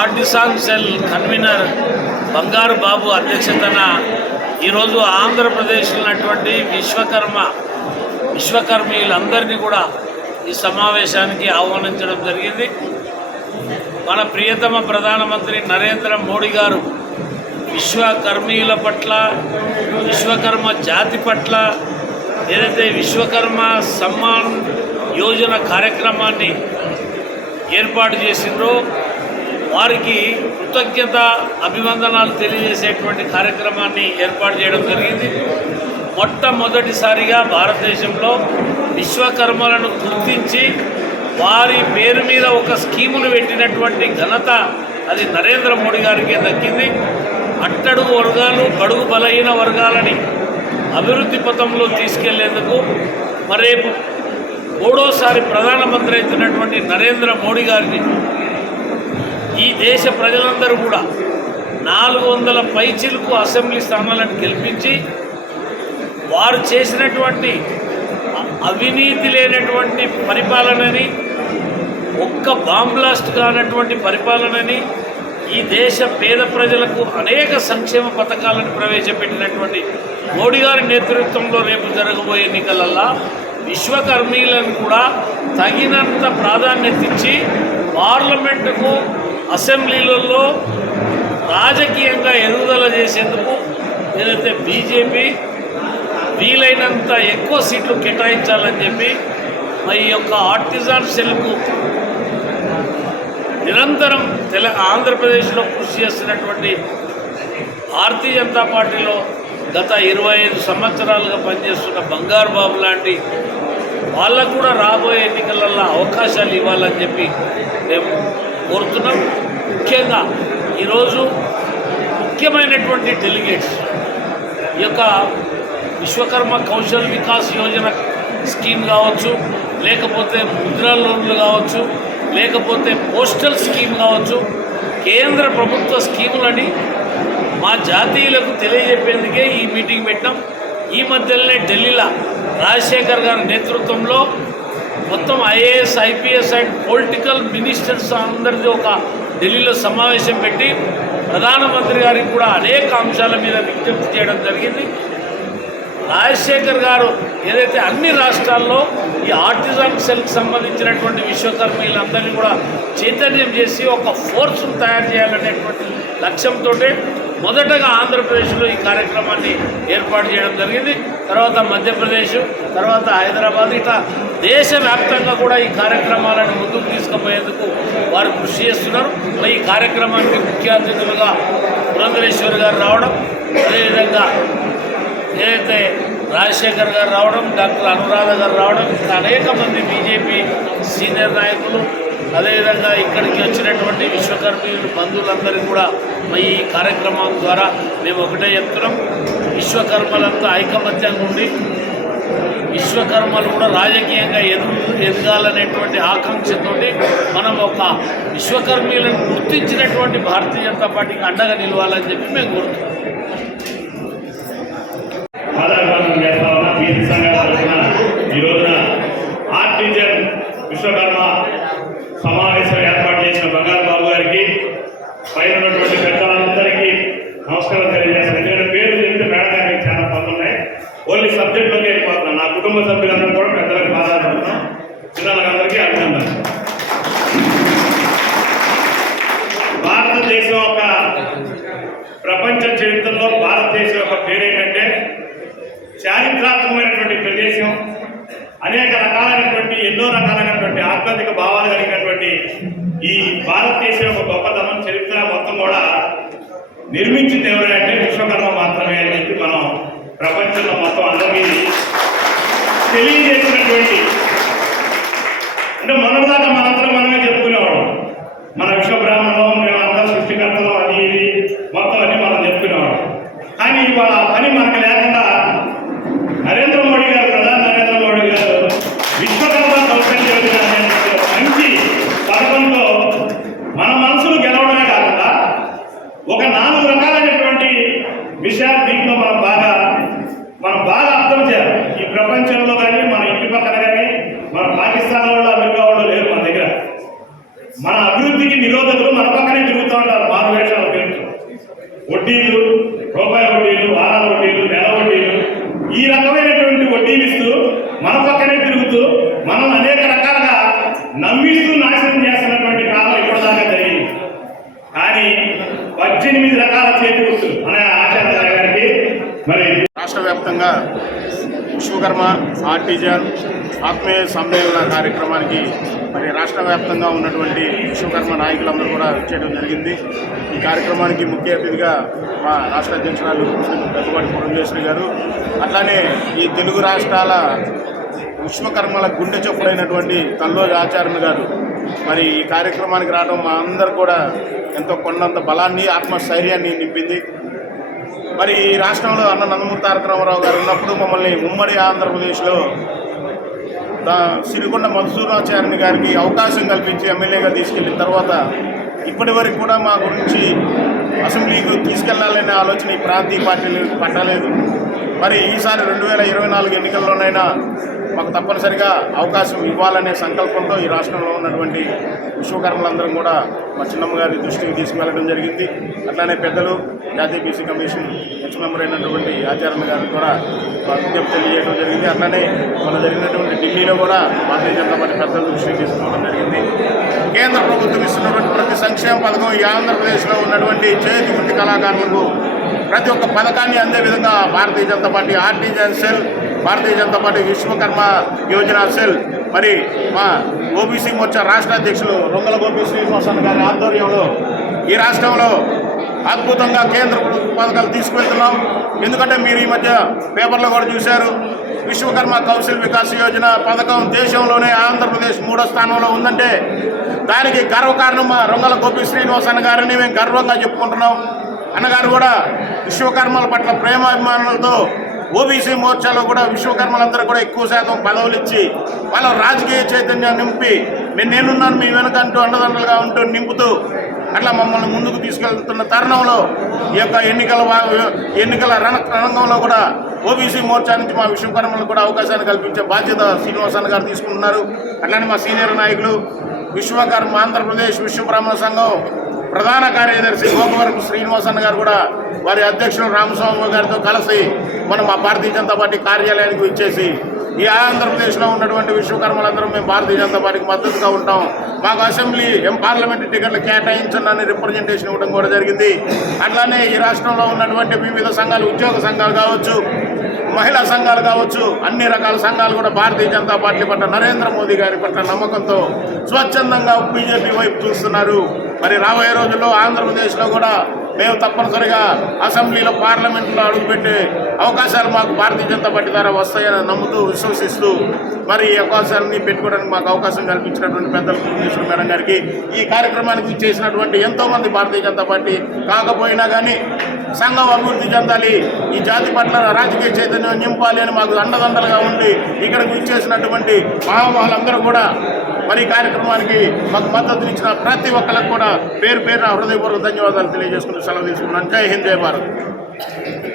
ఆర్టిసాన్ cell convener బంగారు బాబు అధ్యక్షతన ఈరోజు ఆంధ్రప్రదేశ్లో ఉన్నటువంటి విశ్వకర్మీలందరినీ కూడా ఈ సమావేశానికి ఆహ్వానించడం జరిగింది. మన ప్రియతమ ప్రధానమంత్రి నరేంద్ర మోడీ గారు విశ్వకర్మీల పట్ల, విశ్వకర్మ జాతి పట్ల ఏదైతే విశ్వకర్మ సమ్మాన్ యోజన కార్యక్రమాన్ని ఏర్పాటు చేసిండ్రో వారికి కృతజ్ఞత అభివందనాలు తెలియజేసేటువంటి కార్యక్రమాన్ని ఏర్పాటు చేయడం జరిగింది. మొట్టమొదటిసారిగా భారతదేశంలో విశ్వకర్మలను గుర్తించి వారి పేరు మీద ఒక స్కీమును పెట్టినటువంటి ఘనత అది నరేంద్ర మోడీ గారికి దక్కింది. అట్టడుగు వర్గాలు, బడుగు బలహీన వర్గాలని అభివృద్ధి పథంలో తీసుకెళ్లేందుకు రేపు మూడోసారి ప్రధానమంత్రి అవుతున్నటువంటి నరేంద్ర మోడీ గారిని ఈ దేశ ప్రజలందరూ కూడా 400 పైచిలకు అసెంబ్లీ స్థానాలను గెలిపించి వారు చేసినటువంటి అవినీతి లేనటువంటి పరిపాలనని, ఒక్క బాంబ్ బ్లాస్ట్ కానటువంటి పరిపాలనని, ఈ దేశ పేద ప్రజలకు అనేక సంక్షేమ పథకాలను ప్రవేశపెట్టినటువంటి మోడీ గారి నేతృత్వంలో రేపు జరగబోయే ఎన్నికలల్లో విశ్వకర్మీలను కూడా తగినంత ప్రాధాన్యత ఇచ్చి పార్లమెంటుకు, అసెంబ్లీలలో రాజకీయంగా ఎదుగుదల చేసేందుకు ఏదైతే బీజేపీ వీలైనంత ఎక్కువ సీట్లు కేటాయించాలని చెప్పి ఈ యొక్క ఆర్టిజాన్ సెల్కు నిరంతరం ఆంధ్రప్రదేశ్లో కృషి చేస్తున్నటువంటి భారతీయ జనతా పార్టీలో గత 25 సంవత్సరాలుగా పనిచేస్తున్న బంగారు బాబు లాంటి వాళ్ళకు కూడా రాబోయే ఎన్నికలలో అవకాశాలు ఇవ్వాలని చెప్పి మేము కోరుతున్నాం. ముఖ్యంగా ఈరోజు ముఖ్యమైనటువంటి డెలిగేట్స్ ఈ యొక్క విశ్వకర్మ కౌశల్ వికాస్ యోజన స్కీమ్ కావచ్చు, లేకపోతే ముద్రా లోన్లు కావచ్చు, లేకపోతే పోస్టల్ స్కీమ్ కావచ్చు, కేంద్ర ప్రభుత్వ స్కీములని మా జాతీయులకు తెలియజెప్పేందుకే ఈ మీటింగ్ పెట్టాం. ఈ మధ్యలోనే ఢిల్లీలో రాజశేఖర్ గారి నేతృత్వంలో మొత్తం IAS, IPS and political ministers అందరిది ఒక ఢిల్లీలో సమావేశం పెట్టి ప్రధానమంత్రి గారికి కూడా అనేక అంశాల మీద విజ్ఞప్తి చేయడం జరిగింది. రాజశేఖర్ గారు ఏదైతే అన్ని రాష్ట్రాల్లో ఈ ఆర్టిజాన్ సెల్కి సంబంధించినటువంటి విశ్వకర్మీలందరినీ కూడా చైతన్యం చేసి ఒక ఫోర్స్ను తయారు చేయాలనేటువంటి లక్ష్యంతో మొదటగా ఆంధ్రప్రదేశ్లో ఈ కార్యక్రమాన్ని ఏర్పాటు చేయడం జరిగింది. తర్వాత మధ్యప్రదేశ్, తర్వాత హైదరాబాద్, ఇట్లా దేశవ్యాప్తంగా కూడా ఈ కార్యక్రమాలను ముందుకు తీసుకుపోయేందుకు వారు కృషి చేస్తున్నారు. ఈ కార్యక్రమానికి ముఖ్య అతిథులుగా పురంధరేశ్వరి గారు రావడం, అదేవిధంగా ఏదైతే రాజశేఖర్ గారు రావడం, డాక్టర్ అనురాధ గారు రావడం, ఇంకా అనేక మంది బీజేపీ సీనియర్ నాయకులు, అదేవిధంగా ఇక్కడికి వచ్చినటువంటి విశ్వకర్మీయులు బంధువులందరికీ కూడా ఈ కార్యక్రమం ద్వారా మేము ఒకటే చెప్తున్నాం, విశ్వకర్మలంతా ఐకమత్యంగా ఉండి విశ్వకర్మలు కూడా రాజకీయంగా ఎదగాలనేటువంటి ఆకాంక్షతో మనం ఒక విశ్వకర్మీలను గుర్తించినటువంటి భారతీయ జనతా పార్టీకి అండగా నిలవాలని చెప్పి మేము కోరుతున్నాం. ఈ రోజున ఆర్టిజన్ విశ్వకర్మ సమావేశం ఏర్పాటు చేసిన బంగారు బాబు గారికి, పైన ఉన్నటువంటి పెద్దలందరికీ నమస్కారం తెలియజేస్తాను. ఎందుకంటే పేరు చెప్తే మేడం గారికి చాలా పనులు ఉన్నాయి. ఓన్లీ సబ్జెక్ట్లోకి వెళ్ళిపోతున్నాను. నా కుటుంబ సభ్యులందరూ కూడా పెద్దలకు బాధపడుతున్నాం. చిన్నలందరికీ అభినందన. భారతదేశం ఒక ప్రపంచ చరిత్రలో భారతదేశం యొక్క పేరేంటంటే చారిత్రాత్మకమైనటువంటి ప్రదేశం, అనేక రకాలైనటువంటి ఎన్నో రకాలైనటువంటి ఆధ్యాత్మిక భావాలు కలిగినటువంటి ఈ భారతదేశం యొక్క గొప్పతనం, చరిత్ర మొత్తం కూడా నిర్మించింది ఎవరంటే విశ్వకర్మ మాత్రమే అని చెప్పి మనం ప్రపంచంలో మొత్తం అందరికీ తెలియజేసినటువంటి, అంటే మొన్నటిదాకా మనందరం మనమే చెప్పుకునేవాళ్ళం, మన విశ్వబ్రాహ్మణంలో మేమంతా సృష్టికర్తలో అది ఇది మొత్తం అన్ని మనం చెప్పుకునేవాళ్ళం. కానీ ఇవాళ పని మనకు లేకుండా నరేంద్ర మోడీ గారు, ప్రధాని నరేంద్ర మోడీ గారు విశ్వకర్మ కౌశల్ యోజన అనే మంచి పథకంలో మన మనసులు గెలవడమే కాకుండా ఒక 4 రకాలైనటువంటి వడ్డీలు, రూపాయి వడ్డీలు, వారాల వడ్డీలు, నెల వడ్డీలు, ఈ రకమైనటువంటి వడ్డీలు ఇస్తూ మన పక్కనే తిరుగుతూ మనం అనేక రకాలుగా నమ్మిస్తూ నాశనం చేస్తున్నటువంటి కాలం ఇప్పటిదాకా జరిగింది. కానీ 18 రకాల చేతి వృత్తులు మన ఆచార్య గారికి మరి రాష్ట్ర వ్యాప్తంగా విశ్వకర్మ ఆర్టిజన్ ఆత్మీయ సమ్మేళన కార్యక్రమానికి మరి రాష్ట్ర వ్యాప్తంగా ఉన్నటువంటి విశ్వకర్మ నాయకులందరూ కూడా వచ్చేయడం జరిగింది. ఈ కార్యక్రమానికి ముఖ్య అతిథిగా మా రాష్ట్ర అధ్యక్షురాలు దగ్గుబాటి పురంధేశ్వరి గారు, అట్లానే ఈ తెలుగు రాష్ట్రాల విశ్వకర్మల గుండె చొప్పుడైనటువంటి కల్లోజు ఆచార్యులు గారు మరి ఈ కార్యక్రమానికి రావడం మా అందరు కూడా ఎంతో కొండంత బలాన్ని ఆత్మస్థైర్యాన్ని నింపింది. మరి ఈ రాష్ట్రంలో అన్న నందమూరి తారక రామారావు గారు ఉన్నప్పుడు మమ్మల్ని ఉమ్మడి ఆంధ్రప్రదేశ్లో సిరికొండ మధుసూరాచార్యుని గారికి అవకాశం కల్పించి ఎమ్మెల్యేగా తీసుకెళ్ళిన తర్వాత ఇప్పటి వరకు కూడా మా గురించి అసెంబ్లీకి తీసుకెళ్లాలనే ఆలోచన ఈ ప్రాంతీయ పార్టీలు పట్టలేదు. మరి ఈసారి 2024 ఎన్నికల్లోనైనా మాకు తప్పనిసరిగా అవకాశం ఇవ్వాలనే సంకల్పంతో ఈ రాష్ట్రంలో ఉన్నటువంటి విశ్వకర్మలందరం కూడా మా చిన్నమ్మ గారి దృష్టికి తీసుకువెళ్ళడం జరిగింది. అట్లానే పెద్దలు జాతీయ బీసీ కమిషన్ ఎక్స్ మెంబర్ అయినటువంటి ఆచార్య గారికి కూడా విజ్ఞప్తి తెలియజేయడం జరిగింది. అట్లానే మన జరిగినటువంటి ఢిల్లీలో కూడా భారతీయ జనతా పార్టీ పెద్దల దృష్టికి తీసుకోవడం జరిగింది. కేంద్ర ప్రభుత్వం ఇస్తున్నటువంటి ప్రతి సంక్షేమ పథకం ఈ ఆంధ్రప్రదేశ్లో ఉన్నటువంటి చేతి వృత్తి కళాకారులకు ప్రతి ఒక్క పథకాన్ని అందే విధంగా Bharatiya Janata party artisan cell, Bharatiya Janata party Vishwakarma Yojana cell, మరి మా ఓబీసీ మోర్చా రాష్ట్ర అధ్యక్షులు రొంగల గోపి శ్రీనివాసన్ గారి ఆధ్వర్యంలో ఈ రాష్ట్రంలో అద్భుతంగా కేంద్ర ప్రభుత్వ పథకాలు తీసుకువెళ్తున్నాం. ఎందుకంటే మీరు ఈ మధ్య పేపర్లో కూడా చూశారు, విశ్వకర్మ కౌశల్ వికాస్ యోజన పథకం దేశంలోనే ఆంధ్రప్రదేశ్ 3వ స్థానంలో ఉందంటే దానికి గర్వకారణం మా రొంగల గోపి శ్రీనివాసన్ గారిని మేము గర్వంగా చెప్పుకుంటున్నాం. అన్నగారు కూడా విశ్వకర్మల పట్ల ప్రేమాభిమానులతో ఓబీసీ మోర్చాలో కూడా విశ్వకర్మలందరూ కూడా ఎక్కువ శాతం పదవులు ఇచ్చి వాళ్ళ రాజకీయ చైతన్యం నింపి నేనున్నాను మీ వెనకంటూ అండదండలుగా ఉంటూ నింపుతూ అట్లా మమ్మల్ని ముందుకు తీసుకెళ్తున్న తరుణంలో ఈ యొక్క ఎన్నికల రంగంలో కూడా ఓబీసీ మోర్చా నుంచి మా విశ్వకర్మలకు కూడా అవకాశాన్ని కల్పించే బాధ్యత శ్రీనివాసన్ గారు తీసుకుంటున్నారు. అట్లానే మా సీనియర్ నాయకులు విశ్వకర్మ ఆంధ్రప్రదేశ్ విశ్వబ్రాహ్మణ సంఘం ప్రధాన కార్యదర్శి గోపవరపు శ్రీనివాసన్ గారు కూడా వారి అధ్యక్షులు రామస్వామి గారితో కలిసి మనం మా భారతీయ జనతా పార్టీ కార్యాలయానికి ఇచ్చేసి ఈ ఆంధ్రప్రదేశ్లో ఉన్నటువంటి విశ్వకర్మలందరం మేము భారతీయ జనతా పార్టీకి మద్దతుగా ఉంటాం, మాకు అసెంబ్లీ పార్లమెంటరీ టికెట్లు కేటాయించండి రిప్రజెంటేషన్ ఇవ్వడం కూడా జరిగింది. అట్లానే ఈ రాష్ట్రంలో ఉన్నటువంటి వివిధ సంఘాలు, ఉద్యోగ సంఘాలు కావచ్చు, మహిళా సంఘాలు కావచ్చు, అన్ని రకాల సంఘాలు కూడా భారతీయ జనతా పార్టీ పట్ల నరేంద్ర మోదీ గారి పట్ల నమ్మకంతో స్వచ్ఛందంగా బీజేపీ వైపు చూస్తున్నారు. మరి రాబోయే రోజుల్లో ఆంధ్రప్రదేశ్లో కూడా మేము తప్పనిసరిగా అసెంబ్లీలో పార్లమెంట్లో అడుగుపెట్టే అవకాశాలు మాకు భారతీయ జనతా పార్టీ ద్వారా వస్తాయని నమ్ముతూ విశ్వసిస్తూ మరి ఈ అవకాశాలని పెట్టుకోవడానికి మాకు అవకాశం కల్పించినటువంటి పెద్దలు పురంధేశ్వరి మేడం గారికి, ఈ కార్యక్రమానికి చేసినటువంటి ఎంతోమంది భారతీయ జనతా పార్టీ కాకపోయినా కానీ సంఘం అభివృద్ధి చెందాలి, ఈ జాతి పట్ల రాజకీయ చైతన్యం నింపాలి అని మాకు అండదండలుగా ఉండి ఇక్కడికి ఇచ్చేసినటువంటి మహామహులందరూ కూడా మరి కార్యక్రమానికి మాకు మద్దతు ఇచ్చిన ప్రతి ఒక్కరికి కూడా పేరు పేరున హృదయపూర్వక ధన్యవాదాలు తెలియజేసుకుంటూ సెలవు తీసుకున్నాను. జై హింద్, జై భారత్.